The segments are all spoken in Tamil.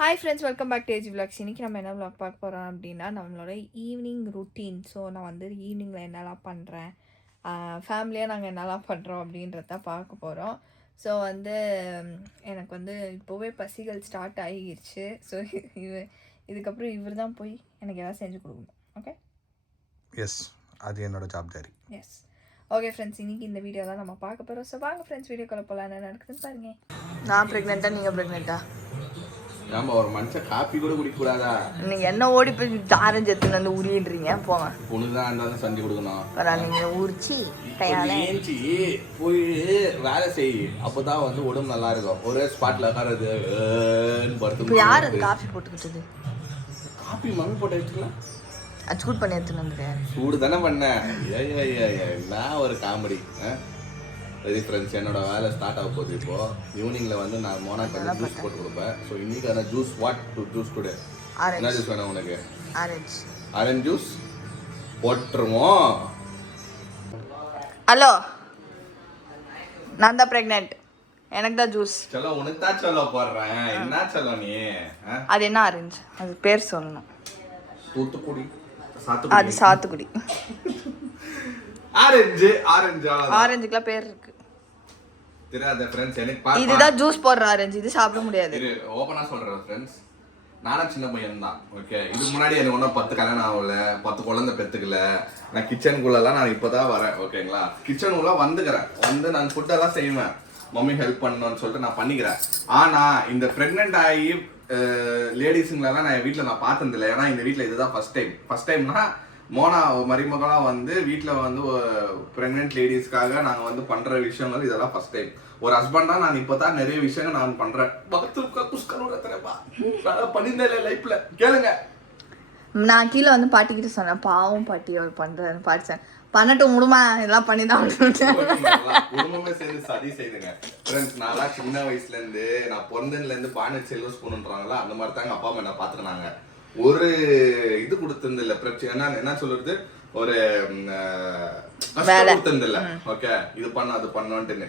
Hi friends, welcome back to age vlogs. இன்றைக்கி நம்ம என்ன விளாக் பார்க்க போகிறோம் அப்படின்னா, நம்மளோட ஈவினிங் ருட்டீன். ஸோ நான் வந்து ஈவினிங்கில் என்னெல்லாம் பண்ணுறேன், ஃபேமிலியாக நாங்கள் என்னெல்லாம் பண்ணுறோம் அப்படின்றத பார்க்க போகிறோம். ஸோ வந்து எனக்கு வந்து இப்போவே பசிகள் ஸ்டார்ட் ஆகிடுச்சு. ஸோ இதுக்கப்புறம் இவர் தான் போய் எனக்கு எதாவது செஞ்சு கொடுக்கணும். ஓகே, எஸ், அது என்னோட ஜாப்தாரி. எஸ், ஓகே ஃப்ரெண்ட்ஸ், இன்றைக்கி இந்த வீடியோ தான் நம்ம பார்க்க போகிறோம். ஸோ வாங்க ஃப்ரெண்ட்ஸ், வீடியோக்குள்ள போகலாம். என்ன நடக்குதுன்னு பாருங்க. நான் ப்ரெக்னெண்ட்டாக, நீங்கள் ப்ரெக்னெண்ட்டா? ஆமா, ஒரு மனுஷன் காப்பி கூட குடிக்க கூடாதா? நீங்க என்ன ஓடி போய் ஆரஞ்சு எடுத்துன்னு வந்து உரியின்றீங்க? போங்க. பொண்ணுதான் இருந்தாலும் செஞ்சு கொடுக்கணும். நீங்க உரிச்சி கையால ஏஞ்சி போய் வேலை செய், அப்பதான் வந்து உடம்பு நல்லா இருக்கும். ஒரே ஸ்பாட்ல உட்காருது. இப்போ யார் அது காஃபி போட்டுக்கிட்டது? காப்பி மம்மி போட்டு வச்சுக்கலாம். சூட் பண்ணி எடுத்துன்னு வந்துட்டேன். சூடு தானே பண்ணேன். நான் ஒரு காமெடி. சரி ஃப்ரெண்ட்ஸ், என்னோட வேலை ஸ்டார்ட் ஆக போகுது. இப்போ ஈவினிங்ல வந்து நான் மோனாக்கு வந்து ஜூஸ் போட்டு கொடுப்பேன். ஸோ இன்னைக்கான juice what to juice today? என்ன ஜூஸ் வேணும் உனக்கு? ஆரஞ்சு ஜூஸ் போட்டுருவோம். ஹலோ, நான் தான் ப்ரெக்னென்ட், எனக்கு தான் ஜூஸ். சொல்ல உனக்கு தான் சொல்ல போடுறேன். என்ன சொல்ல நீ? அது என்ன ஆரஞ்சு? அது பேர் சொல்லணும். தூத்துக்குடி, அது சாத்துக்குடி. ஆரஞ்சு ஆரஞ்சு ஆரஞ்சுக்குலாம் பேர் இருக்கு. தெரியாத ஃப்ரெண்ட்ஸ், எனக்கு இதுதான் ஜூஸ் போடுற ஆரஞ்சு. இது சாப்பிட முடியாது. ஓப்பனா சொல்றேன் ஃப்ரெண்ட்ஸ், நானும் சின்ன பையன் தான். ஓகே, இதுக்கு முன்னாடி எனக்கு ஒன்றும் 10 கல்யாணம் ஆகல, 10 குழந்தை பெற்றுக்கல. நான் கிச்சனுக்குள்ளலாம் நான் இப்போதான் வரேன். ஓகேங்களா, கிச்சனுக்குள்ள வந்து நான் ஃபுட்டெல்லாம் செய்வேன். மம்மி ஹெல்ப் பண்ணணும்னு சொல்லிட்டு நான் பண்ணிக்கிறேன். ஆனால் இந்த ப்ரெக்னென்ட் ஆகி லேடிஸுங்களெல்லாம் நான் என் வீட்டில் நான் பார்த்ததில்லை. ஏன்னா இந்த வீட்டில் இதுதான் ஃபர்ஸ்ட் டைம்னா மோனா மருமகளாக வந்து வீட்டில் வந்து ப்ரெக்னென்ட் லேடிஸ்க்காக நாங்கள் வந்து பண்ணுற விஷயங்கள் இதெல்லாம் ஃபர்ஸ்ட் டைம். ஒரு ஹஸ்பண்டாக நான் இப்போ தான் நிறைய விஷயங்கள் நான் பண்ணுறேன். பண்ணியிருந்தேன் லைஃப்பில். கேளுங்க, நான் கீழே வந்து பாட்டிக்கிட்ட சொன்னேன், பாவம் பாட்டி அவர் பண்ணுறாரு. பாடிச்சேன், பண்ணட்டும் முடுமா, இதெல்லாம் பண்ணி தான் குடும்பமே சேர்ந்து சதி செய்துங்க ஃப்ரெண்ட்ஸ். நான்லாம் சின்ன வயசுலேருந்து, நான் பிறந்ததுலேருந்து பானட் செல்வ ஸ்பூன்றாங்களா, அந்த மாதிரி தாங்க அப்பா அம்மா என்ன பார்த்துக்கினாங்க. ஒரு இது கொடுத்திருந்த இல்ல பிரச்சனை, என்ன சொல்றது, ஒரு கஷ்டம் கொடுத்திருந்த இல்ல. ஓகே, இது பண்ண அது பண்ணுன்ட்டுன்னு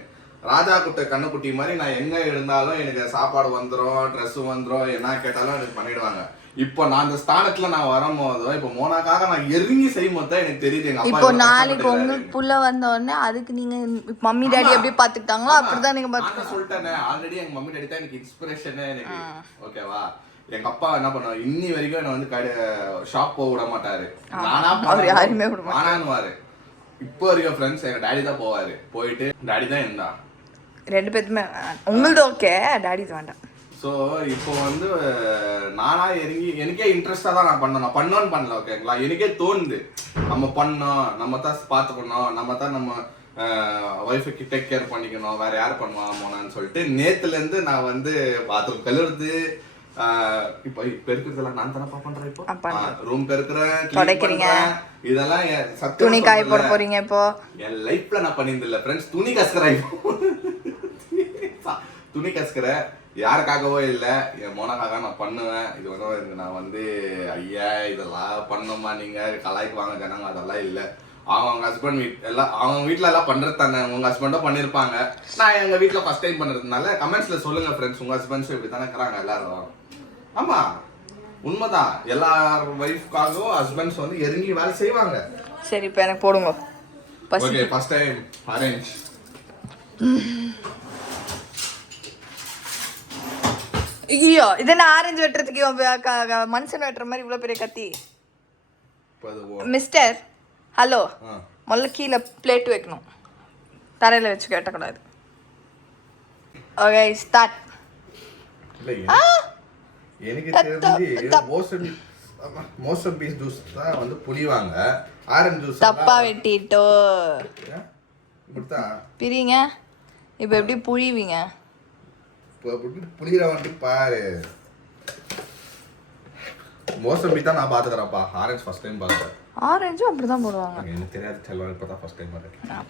ராஜா குட்ட கண்ணுக்குட்டி மாதிரி நான் எங்க இருந்தாலும் எனக்கு சாப்பாடு வந்துடும், ட்ரெஸ் வந்துடும், என்ன கேட்டாலும் எனக்கு பண்ணிடுவாங்க. இப்போ நான் அந்த ஸ்தானத்துல நான் வரும்போது, இப்போ மோனாக்காக நான் எரிஞ்சு செய்யும் போது தான் எனக்கு தெரியுது எங்க அப்பா. இப்போ நாளைக்கு உங்களுக்கு புள்ள வந்த உடனே அதுக்கு நீங்க மம்மி டாடி எப்படி பாத்துக்கிட்டாங்களோ அப்படிதான் நீங்க பாத்துக்கிட்டீங்க. சொல்லிட்டேனே ஆல்ரெடி, எங்க மம்மி டாடி தான் எனக்கு இன்ஸ்பிரேஷனே எனக்கு. ஓகேவா, எங்க அப்பா என்ன பண்ணுவாரு, இன்னி வரைக்கும் என்ன வந்து ஷாப் போக விட மாட்டாரு. யாருமே விட மாட்டாரு. இப்போ வரைக்கும் ஃப்ரெண்ட்ஸ் எங்க டாடி தான் போவாரு. போயிட்டு டாடி தான் இருந்தா. 2 பேருமே உங்களுக்கு ஓகே, டாடி வேண்டாம். ஸோ இப்போ வந்து நானா இறங்கி எனக்கே இன்ட்ரெஸ்டாக தான் நான் பண்ணணும்னு பண்ணல. ஓகேங்களா, எனக்கே தோணுது நம்ம பண்ணோம், நம்ம தான் பார்த்துக்கணும், நம்ம தான் நம்ம ஒய்ஃபுக்கு டேக் கேர் பண்ணிக்கணும், வேற யார் பண்ணுவாங்கன்னு சொல்லிட்டு நேத்துலேருந்து நான் வந்து பாத்ரூம் கழுவுறது, இப்போ பெருக்குறதெல்லாம் நான் தானே பண்றேன். இப்போ ரூம் பெருக்குறேன், இதெல்லாம் துணி காய போட போறீங்க. இப்போ என் லைஃப்ல நான் பண்ணியிருந்தில்ல ஃப்ரெண்ட்ஸ். துணி கசுக்கிறேன், துணி கசுக்கிறேன். யாருக்காகவோ இல்லை, என் மோனக்காக நான் பண்ணுவேன். இது வந்து நான் வந்து ஐயா இதெல்லாம் பண்ணோமா நீங்க கலாய்க்குவாங்க ஜனங்க, அதெல்லாம் இல்லை. அவங்க ஹஸ்பண்ட் எல்லாம் அவங்க வீட்டில் எல்லாம் பண்ணுறது தானே. உங்கள் ஹஸ்பண்டும் பண்ணியிருப்பாங்க, நான் எங்கள் வீட்டில் ஃபர்ஸ்ட் டைம் பண்ணுறதுனால கமெண்ட்ஸில் சொல்லுங்கள் ஃப்ரெண்ட்ஸ், உங்கள் ஹஸ்பண்ட்ஸும் இப்படி தானே இருக்கிறாங்க எல்லாரும். ஆமாம், உண்மைதான். எல்லார் ஒய்ஃப்காகவும் ஹஸ்பண்ட்ஸ் வந்து இறங்கி வேலை செய்வாங்க. சரி, இப்போ எனக்கு போடுங்க. Okay, first time orange. ஐயோ, இது என்ன ஆரஞ்சு வெட்டுறதுக்கு மனுஷன் வெட்டுற மாதிரி இவ்வளோ பெரிய கத்தி? மிஸ்டர், ஹலோ, முதல்ல கீழே பிளேட் வைக்கணும், தரையில் வச்சு கேட்டக்கூடாது. Okay, start. எனக்கு தெரிஞ்சு மோசம்பி ஜூஸ் தான் வந்து புளிவாங்க. ஆரஞ்சு ஜூஸ் தப்பா வெட்டிட்டோ பிரிங்க. இப்போ எப்படி புழிவீங்க? புளிகிற வந்து பாரு. மோசம்பி தான் நான் பாத்துக்கிறேன்ப்பா, ஆரஞ்சு ஃபர்ஸ்ட் டைம் பாக்குறேன். ஆரஞ்சும் அப்படிதான் போடுவாங்க. எனக்கு தெரியாது செல்வம், இப்போ தான் ஃபர்ஸ்ட் டைம் பாக்குறேன்.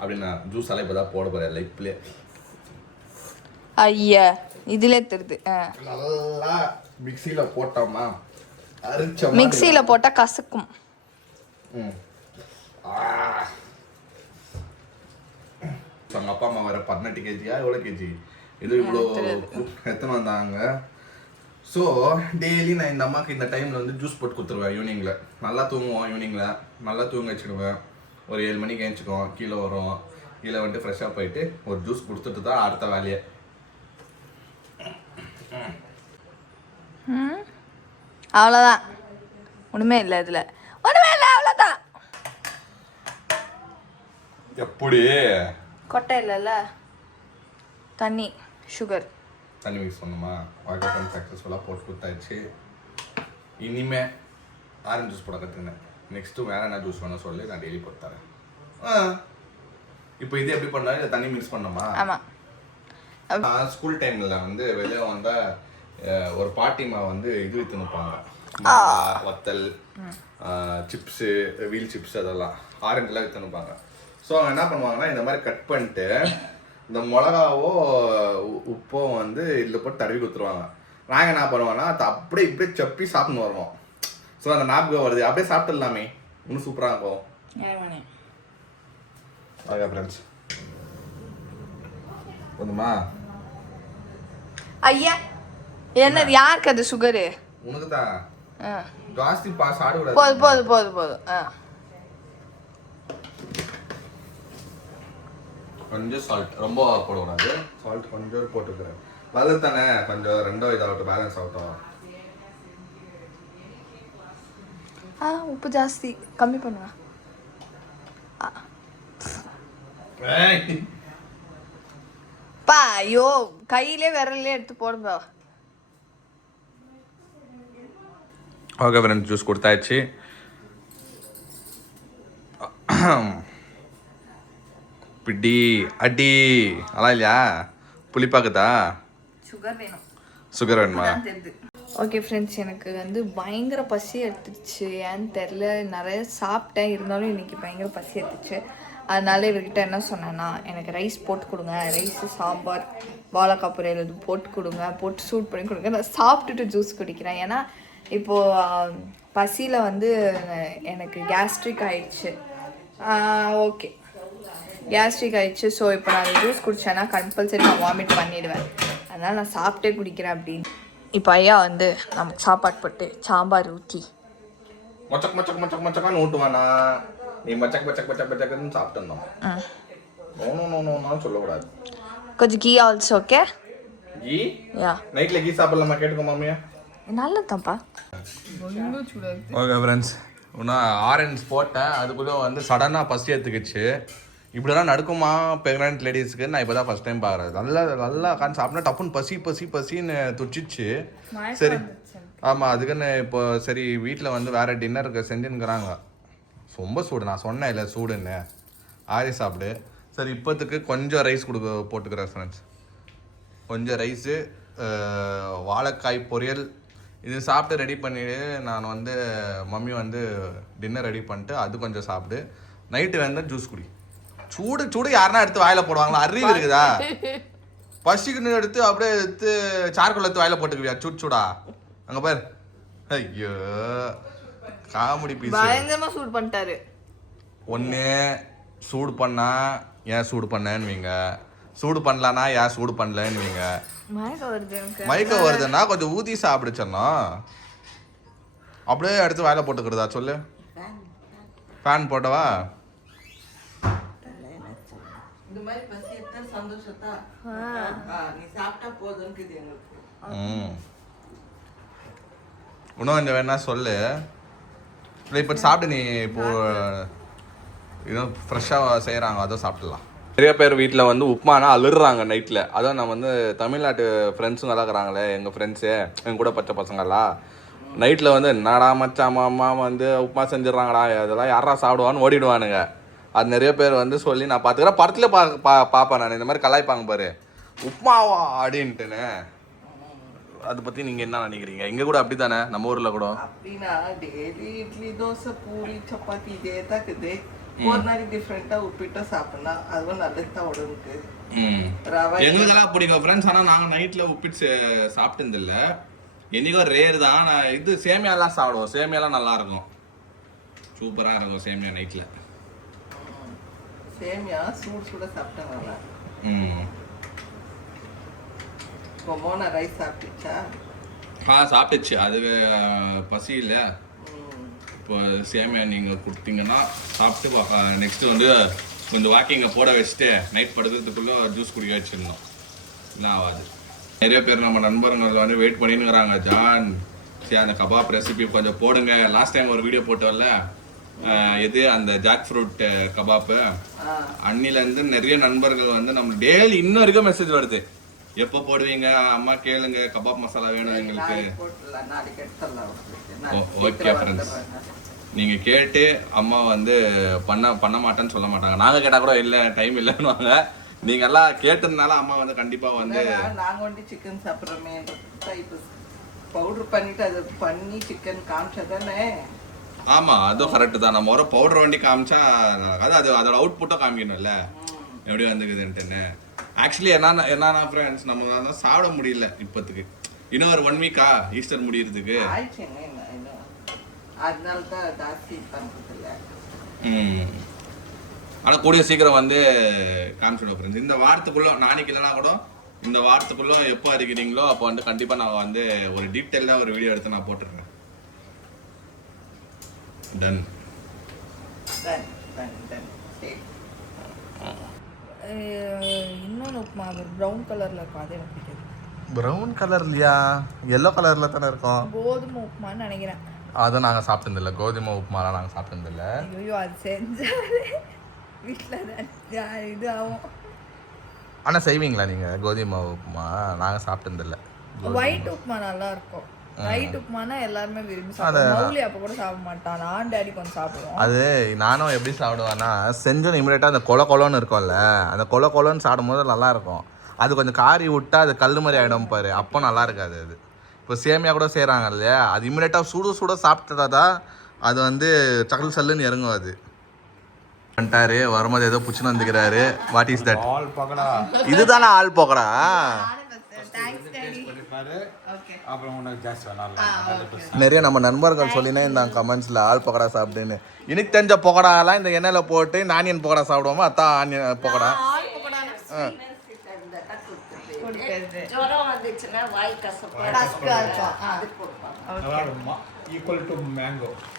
அப்படின்னா ஜூஸ் எல்லாம் இப்போ தான் போட போறேன் லைஃப்ல. ஐயா, இதுல தெரியுது. நல்லா மிக்ஸில போட்டோமா, அரைச்ச மிக்ஸில போட்டா கசக்கும். அவங்க அப்பா அம்மா வர 18 kg எவ்வளோ கேஜி இது இவ்வளோ எத்தனை வந்தாங்க. ஸோ டெய்லி நான் இந்த அம்மாவுக்கு இந்த டைமில் வந்து ஜூஸ் போட்டு கொடுத்துருவேன் ஈவினிங்கில். நல்லா தூங்குவோம், ஈவினிங்கில் நல்லா தூங்க வச்சுடுவேன். ஒரு 7 மணிக்கு எழுந்துக்குவோம், கீழே வரும், கீழே வந்துட்டு ஃப்ரெஷ்ஷாக போயிட்டு ஒரு ஜூஸ் கொடுத்துட்டு தான் அடுத்த வேலையை. அவ்வளோதான், ஒன்றுமே இல்லை இதில், ஒன்றுமே இல்லை, அவ்வளோதான். எப்படி கொட்டை இல்லைல்ல, தண்ணி, சுகர், தண்ணி மிக்ஸ் பண்ணுமா? வாட்டர் சக்ஸஸ்ஃபுல்லாக போட்டு கொடுத்தாச்சு. இனிமே ஆரஞ்சு ஜூஸ் போட கற்றுக்கினேன். நெக்ஸ்ட்டு வேறு என்ன ஜூஸ் வேணும் சொல்லி நான் டெய்லி போட்டு தரேன். இப்போ இது எப்படி பண்ணா? இல்லை தண்ணி மிக்ஸ் பண்ணோமா? ஆமாம். ஸ்கூல் டைமில் வந்து வெளியே வந்தால் ஒரு பாட்டிமா வந்து இது விற்று நிற்பாங்க, வத்தல், சிப்ஸு, வீல் சிப்ஸ், அதெல்லாம் ஆரஞ்செல்லாம் விற்று நிற்பாங்க. ஸோ அவங்க என்ன பண்ணுவாங்கன்னா இந்த மாதிரி கட் பண்ணிட்டு இந்த மிளகாவோ உப்போ வந்து இதில் போட்டு தடவி கொடுத்துருவாங்க. நாங்கள் என்ன பண்ணுவோன்னா அது அப்படியே இப்படியே சப்பி சாப்பிட்னு வருவோம். ஸோ அந்த ஞாபகம் வருது, அப்படியே சாப்பிட்டுடலாமே, இன்னும் சூப்பராக இருக்கும். ஓகே ஃப்ரெண்ட்ஸ், போதுமா? ஐயா என்னது, யாருக்கு அது சுகரு? உனக்கு தான். ஜாஸ்தி சாப்பிடக்கூடாது. போதும் போதும் போதும் போதும். கொஞ்சம் சால்ட், ரொம்ப போடக்கூடாது. சால்ட் கொஞ்சம் போட்டுக்கிறேன், அது தானே கொஞ்சம் ரெண்டோ இதாகட்டும், பேலன்ஸ் ஆகட்டும். உப்பு ஜாஸ்தி, கம்மி பண்ணுங்க. பா ஐயோ, கையிலே விரல்லே எடுத்து போடுங்க. ஓகே ஃப்ரெண்ட்ஸ், ஜூஸ் கொடுத்தாச்சு. பிடி அடி அதெல்லாம் இல்லையா? புளிப்பாக்குதா? சுகர் வேணும். சுகர் வேணுமா? ஓகே ஃப்ரெண்ட்ஸ், எனக்கு வந்து பயங்கர பசி எடுத்துருச்சு, ஏன்னு தெரில. நிறைய சாப்பிட்டேன், இருந்தாலும் இன்றைக்கி பயங்கர பசி எடுத்துச்சு. அதனால இவர்கிட்ட என்ன சொன்னேன்னா, எனக்கு ரைஸ் போட்டு கொடுங்க, ரைஸு, சாம்பார், வாழைக்காய் பொரியல் இது போட்டு கொடுங்க, போட்டு சூட் பண்ணி கொடுங்க. நான் சாப்பிட்டுட்டு ஜூஸ் குடிக்கிறேன். ஏன்னா இப்போது பசியில் வந்து எனக்கு கேஸ்ட்ரிக் ஆயிடுச்சு. ஓகே, கேஸ்ட்ரிக் ஆயிடுச்சு. ஸோ இப்போ நான் ஜூஸ் குடித்தேன்னா கம்பல்சரி நான் வாமிட் பண்ணிவிடுவேன். அதனால் நான் சாப்பிட்டே குடிக்கிறேன் அப்படின்னு. இப்போ ஐயா வந்து நமக்கு சாப்பாடு போட்டு சாம்பார் ஊற்றி மச்சக் மச்சக் மச்சக் மச்சக்கான்னு ஊட்டுவானா? நீ மச்சக் மச்சக் மச்சக் மச்சக்குன்னு சாப்பிட்டுருந்தோம். நோ சொல்லக்கூடாது. கொஞ்சம் ghee also. Okay, ghee? Yeah, நைட்டில் கீ சாப்பிடலாமா? கேட்டுக்கோ மாமியா. நல்லதான்ப்பா. ஓகே ஃப்ரெண்ட்ஸ், இன்னும் ஆரஞ்சு போட்டேன், அதுக்குள்ளே வந்து சடனாக பசி எடுத்துக்கிச்சு. இப்படிலாம் நடக்குமா ப்ரெக்னென்ட் லேடிஸ்க்கு? நான் இப்போ தான் ஃபஸ்ட் டைம் பார்க்குறேன். நல்லா உட்காந்து சாப்பிட்டா டப்புன்னு பசின்னு துடிச்சிச்சு. சரி, ஆமாம், அதுக்குன்னு இப்போ சரி வீட்டில் வந்து வேறு டின்னருக்கு செஞ்சுன்னுக்குறாங்க. ரொம்ப சூடு, நான் சொன்னேன் இல்லை சூடுன்னு, ஆரி சாப்பிடு. சரி, இப்போத்துக்கு கொஞ்சம் ரைஸ் போட்டுக்கிறேன் ஃப்ரெண்ட்ஸ். கொஞ்சம் ரைஸு, வாழைக்காய் பொரியல் இது சாப்பிட்டு ரெடி பண்ணிவிட்டு நான் வந்து மம்மி வந்து டின்னர் ரெடி பண்ணிட்டு அது கொஞ்சம் சாப்பிடு. நைட்டு வந்து ஜூஸ் குடி. சூடு யாருன்னா எடுத்து வாயில போடுவாங்களா? அறிவு இருக்குதா? பசிக்குன்னு எடுத்து அப்படியே எடுத்து சார்கோல் எடுத்து வாயில போட்டுக்குவியா? சூடா அங்க பாரு. ஐயோ, காமெடி பீஸ். பயங்கரமா சூடு பண்ணிட்டாரு. ஒன்று சூடு பண்ணா ஏன் சூடு பண்ணேன்னுவீங்க, சூடு பண்ணலான்னா ஏன் சூடு பண்ணலன்னுவீங்க. மயக்கம் வருதுன்னா கொஞ்சம் ஊதி சாப்பிடு சொன்னோம். அப்படியே எடுத்து வாயில போட்டுக்கிறதா சொல்லு? ஃபேன் போட்டவா? இந்த மாதிரி பசி எடுத்தா சந்தோஷத்தா நீ சாப்பிட்டா போதும்க்குது எங்களுக்கு. இன்னும் கொஞ்சம் வேணா சொல்லு. இல்லை இப்போ சாப்பிட்டு நீ இப்போ இன்னும் ஃப்ரெஷ்ஷாக செய்கிறாங்க, அதை சாப்பிடலாம். நிறைய பேர் வீட்டில் வந்து உப்புமானா அழுறாங்க நைட்டில். அதான் நான் வந்து தமிழ்நாட்டு ஃப்ரெண்ட்ஸுங்க தான் இருக்கிறாங்களே, எங்கள் ஃப்ரெண்ட்ஸு, எங்கள் கூட பச்சை பசங்கள்லாம் நைட்டில் வந்து என்னடா மச்சான் மாமா வந்து உப்புமா செஞ்சிடறாங்கடா, அதெல்லாம் யாரா சாப்பிடுவான்னு ஓடிடுவானுங்க. அது நிறைய பேர் வந்து சொல்லி நான் பார்த்துக்கிறேன். படத்துல பார்ப்பேன் நான், இந்த மாதிரி கலாய்ப்பாங்க பாரு, உப்புமாவா அப்படின்ட்டுன்னு. அதை பற்றி நீங்கள் என்ன நினைக்கிறீங்க? இங்கே கூட அப்படி தானே, நம்ம ஊரில் கூட அப்படின்னா டெய்லி இட்லி தோசை பூரி சப்பாத்தி இதே தான் இருக்குது. ஒரு நாளைக்கு டிஃப்ரெண்ட்டாக உப்பிட்டா சாப்பிட்லாம், அதுவும் நல்லது தான் உடம்புக்கு. ரவை எங்களுக்கெல்லாம் பிடிக்கும் ஃப்ரெண்ட்ஸ். ஆனால் நாங்கள் நைட்டில் உப்பிட்டு சாப்பிட்டதில்ல, என்னைக்கும் ரேர் தான். நான் இது சேமியாலாம் சாப்பிடுவோம், சேமியாலாம் நல்லா இருக்கும், சூப்பராக இருக்கும் சேமியா நைட்டில். சேமியா சூட சாப்பிட்டா நல்லா. இப்போ மோனா ரைஸ் சாப்பிட்டுச்சா? சாப்பிட்டுச்சு. அது பசி இல்லை. இப்போ சேமியா நீங்கள் கொடுத்தீங்கன்னா சாப்பிட்டு நெக்ஸ்ட்டு வந்து கொஞ்சம் வாக்கிங்கை போட வச்சுட்டு நைட் படுக்கிறதுக்குள்ளே ஜூஸ் குடிக்க வச்சிடணும். என்ன ஆகாது. நிறைய பேர் நம்ம நண்பர்கள் வந்து வெயிட் பண்ணின்னுங்கிறாங்க, ஜான் சரி அந்த கபாப் ரெசிபி கொஞ்சம் போடுங்க. லாஸ்ட் டைம் ஒரு வீடியோ போட்டோம்ல, எது அந்த ஜாக் ஃப்ரூட் கபாப்பு. அன்னிலேருந்து நிறைய நண்பர்கள் வந்து நம்ம டெய்லி இன்னும் இருக்க மெசேஜ் வருது, எப்போ போடுவீங்க அம்மா கேளுங்க, கபாப் மசாலா வேணும் எங்களுக்கு. ஓகே ஃப்ரெண்ட்ஸ், நீங்கள் கேட்டு அம்மா வந்து பண்ண மாட்டேன்னு சொல்ல மாட்டாங்க. நாங்கள் கேட்டால் கூட இல்லை டைம் இல்லைன்னுவாங்க. நீங்கள் எல்லாம் கேட்டதுனால அம்மா வந்து கண்டிப்பாக வந்து நாங்கள் வந்து சிக்கன் சாப்பிட்றோமேன்றது இப்போ பவுடர் பண்ணிட்டு அதை பண்ணி சிக்கன் காமிச்சதானே. ஆமாம், அதுவும் கரெக்டு தான். நம்ம ஒரு பவுடர் வண்டி காமிச்சா அது அதோட அவுட்புட்டும் காமிக்கணும்ல எப்படி வந்துக்குதுன்ட்டுன்னு. ஆக்சுவலி என்னன்னா ஃப்ரெண்ட்ஸ், நம்ம தான் சாப்பிட முடியல இப்போத்துக்கு. இன்னும் ஒரு 1 வீக்கா ஈஸ்டர் முடியறதுக்கு. அதனால தான் ஜாஸ்தி பண்ணுறதில்ல. ஆனால் கூடிய சீக்கிரம் வந்து காமிச்சிடுவோம் ஃப்ரெண்ட்ஸ். இந்த வாரத்துக்குள்ளே, நாளைக்கு இல்லைனா கூட இந்த வாரத்துக்குள்ளே எப்போ இருக்கிறீங்களோ அப்போ வந்து கண்டிப்பாக நான் வந்து ஒரு டீட்டெயிலாக ஒரு வீடியோ எடுத்து நான் போட்டுருக்கேன். டன். இன்னொன்று உப்புமா ப்ரௌன் கலரில் இருக்கும், அது எனக்கு பிடிக்குது. ப்ரௌன் கலர்லையா? எல்லோ கலரில் தானே இருக்கும். கோதுமை உப்புமான்னு நினைக்கிறேன். அதை நாங்கள் சாப்பிட்டதில்லை. கோதுமை உப்புமாலாம் நாங்கள் சாப்பிட்டதில்லை. ஐயோ, அது செஞ்சாலே வீட்டில் இது ஆகும். ஆனால் செய்வீங்களா நீங்கள் கோதுமை உப்புமா? நாங்கள் சாப்பிட்டதில்லை. ஒயிட் உப்புமா நல்லா இருக்கும். ஒயிட் உப்புமானா எல்லாருமே விரும்பி சாப்பிடுவோம். மௌலி அப்போ கூட சாப்பிட மாட்டான், நான் டேடி கொஞ்சம் சாப்பிடுவோம். அது நானும் எப்படி சாப்பிடுவேன்னா, செஞ்சோன்னு இமீடியட்டாக அந்த கொலன்னு இருக்கும்ல, அந்த கொலன்னு சாப்பிடும்போது நல்லா இருக்கும். அது கொஞ்சம் காரி விட்டா அது கல் மாதிரி ஆகிடும் பாரு, அப்போ நல்லா இருக்காது. அது இப்போ சேமியா கூட செய்கிறாங்க இல்லையா, அது இமீடியட்டாக சுட சாப்பிட்டதா தான் அது வந்து சக்கல் சல்லுன்னு இறங்கும். அது வந்துட்டாரு, வரும்போது ஏதோ புச்சுன்னு வந்துக்கிறாரு. What is that? இதுதானே ஆள் போக்கடா? நிறைய நம்ம நண்பர்கள் சொல்லினே இருந்தாங்க கமெண்ட்ஸில், ஆள் பக்கடா சாப்பிட்டுன்னு. எனக்கு தெரிஞ்ச பக்கடாலாம் இந்த எண்ணெயில் போட்டு ஆனியன் பக்கடா சாப்பிடுவோமா, அதான் ஆனியன் பக்கடா.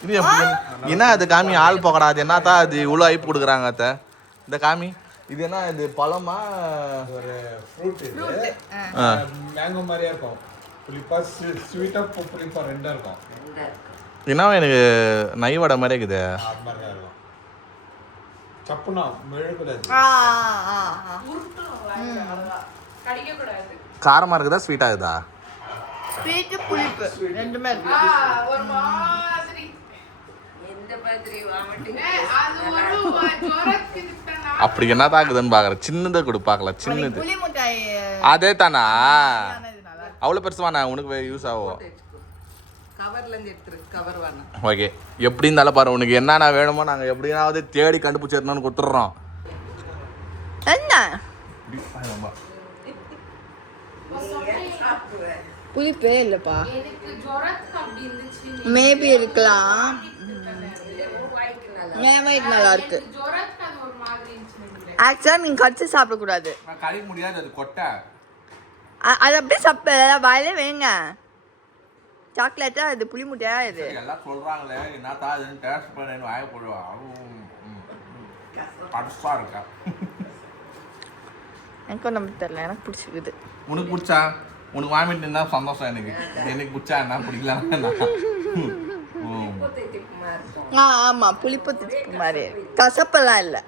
இது என்ன அது காமி? ஆள் பக்கடா அது என்னத்தான் அது இவ்வளோ ஐப்பு கொடுக்குறாங்க அத்தை? இந்த காமி இது என்ன? இது பழமா? ஒரு ஃப்ரூட். இது மேங்கோ மாதிரியே இருக்கும். புளிப்பா ஸ்வீட்டா புளிப்பா ரெண்டா இருக்கும். என்ன எனக்கு நெய் வடை மாதிரி இருக்குது. அது மாதிரி தான் இருக்கும். சப்புனா மெழுகுடாது. காரமா இருக்குதா ஸ்வீட்டா இருக்குதா? ஸ்வீட் புளிப்பு ரெண்டுமே இருக்கு. ஒரு மாதிரி எந்த மாதிரி அப்படி என்னதான் இருக்குதுன்னு பாக்குறேன். சின்னதை கொடு பார்க்கலாம். சின்னது புளி மிட்டாய் அதே தானா? அவ்வளோ பெருசுவாண்ணா உனக்கு யூஸ் ஆகும். ஓகே, எப்படி இருந்தாலும் பாரு, உனக்கு என்னென்ன வேணுமோ நாங்கள் எப்படினாவது தேடி கண்டுபிடிச்சிடணும்னு கொடுத்துட்றோம். என்ன புளிப்பே இல்லைப்பா, மேபி இருக்கலாம். நல்லா இருக்கு. ஆக்சுவலாக நீங்கள் கடிச்சு சாப்பிடக்கூடாது, கழிக்க முடியாது, அது கொட்டை. அது அப்படியே சாப்பிட வாயிலே வேங்க. சாக்லேட்டா இது புளி முட்டையா? இது எல்லாம் சொல்றாங்களே, என்னத்தா அதுன்னு டேஸ்ட் பண்ணேன்னு வாய போடுவான். கடுப்பா இருக்கா? எனக்கும் நம்ம தெரியல, எனக்கு பிடிச்சிருக்குது. உனக்கு பிடிச்சா? உனக்கு வாமிட்டு இருந்தா சந்தோஷம். எனக்கு பிடிச்சா என்ன பிடிக்கலாம். ஆமாம், புளிப்பு திப்பு மாதிரி, கசப்பெல்லாம் இல்லை,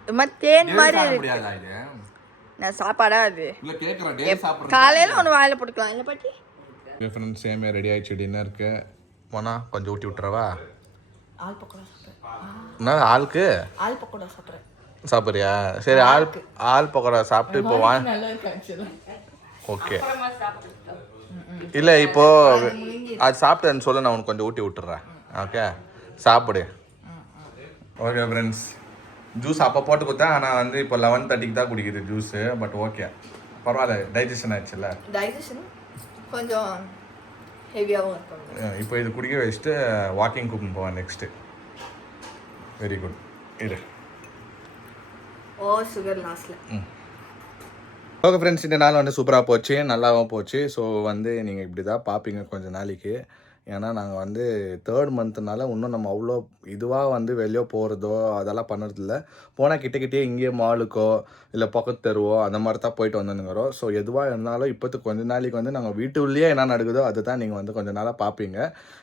இது மாதிரி தேன் மாதிரி இருக்கு. நான் சாப்பாடா அது காலையில் ஒன்று வாயில போட்டுக்கலாம் இல்லை பாட்டி? ஃப்ரெண்ட்ஸ், சேமியா ரெடி ஆயிடுச்சு டின்னருக்கு. போனால் கொஞ்சம் ஊட்டி விட்டுறவா? ஆள் பக்கோடா சாப்பிட்றேன். என்ன ஆளுக்கு? ஆள் பக்கோடா சாப்பிட்றேன். சாப்பிட்றியா? சரி, ஆள் பக்கோடா சாப்பிட்டு இப்போ வா. ஓகே, இல்லை இப்போ அது சாப்பிட்டேன்னு சொல்ல, நான் உனக்கு கொஞ்சம் ஊட்டி விட்டுறேன். ஓகே, சாப்பிடு. ஓகே ஃப்ரெண்ட்ஸ், ஜூஸ் அப்போ போட்டு கொடுத்தேன். ஆனால் வந்து இப்போ 11:30க்கு தான் குடிக்குது ஜூஸு. பட் ஓகே, பரவாயில்ல, டைஜஷன் ஆயிடுச்சுல்ல. டைஜஷன் கொஞ்சம் ஹெவியாகவும் இருக்கும். இப்போ இது குடிக்க வச்சுட்டு வாக்கிங் கூப்பிட்டு போவேன் நெக்ஸ்ட்டு. Very good. இரு. ஓ சுகர் லாஸ்ட்ல. ஓகே ஃப்ரெண்ட்ஸ், இந்த நாள் வந்து சூப்பராக போச்சு, நல்லாவும் போச்சு. ஸோ வந்து நீங்கள் இப்படி தான் பார்ப்பீங்க கொஞ்ச நாளைக்கு. ஏன்னா நாங்கள் வந்து 3rd மந்த்னால இன்னும் நம்ம அவ்வளோ இதுவாக வந்து வெளியே போகிறதோ அதெல்லாம் பண்ணுறதில்ல. போனால் கிட்டே இங்கேயே மாலுக்கோ இல்லை பக்கத்து தெருவோ அந்த மாதிரி தான் போயிட்டு வந்துருக்கிறோம். ஸோ எதுவாக இருந்தாலும் இப்போத்துக்கு கொஞ்ச நாளைக்கு வந்து நாங்கள் வீட்டுள்ளேயே என்ன நடக்குதோ அதை தான் நீங்கள் வந்து கொஞ்ச நாளாக பார்ப்பீங்க.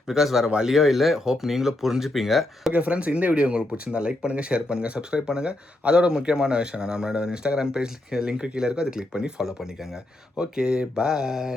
பிகாஸ் வேறு வழியோ இல்லை. ஹோப் நீங்களும் புரிஞ்சுப்பீங்க. ஓகே ஃப்ரெண்ட்ஸ், இந்த வீடியோ உங்களுக்கு பிடிச்சிருந்தா லைக் பண்ணுங்கள், ஷேர் பண்ணுங்கள், சப்ஸ்கிரைப் பண்ணுங்கள். அதோட முக்கியமான விஷயம் நம்மளோட இன்ஸ்டாகிராம் பேஜ் லிங்க் கீழே இருக்கும், அதை கிளிக் பண்ணி ஃபாலோ பண்ணிக்கோங்க. ஓகே, பாய்.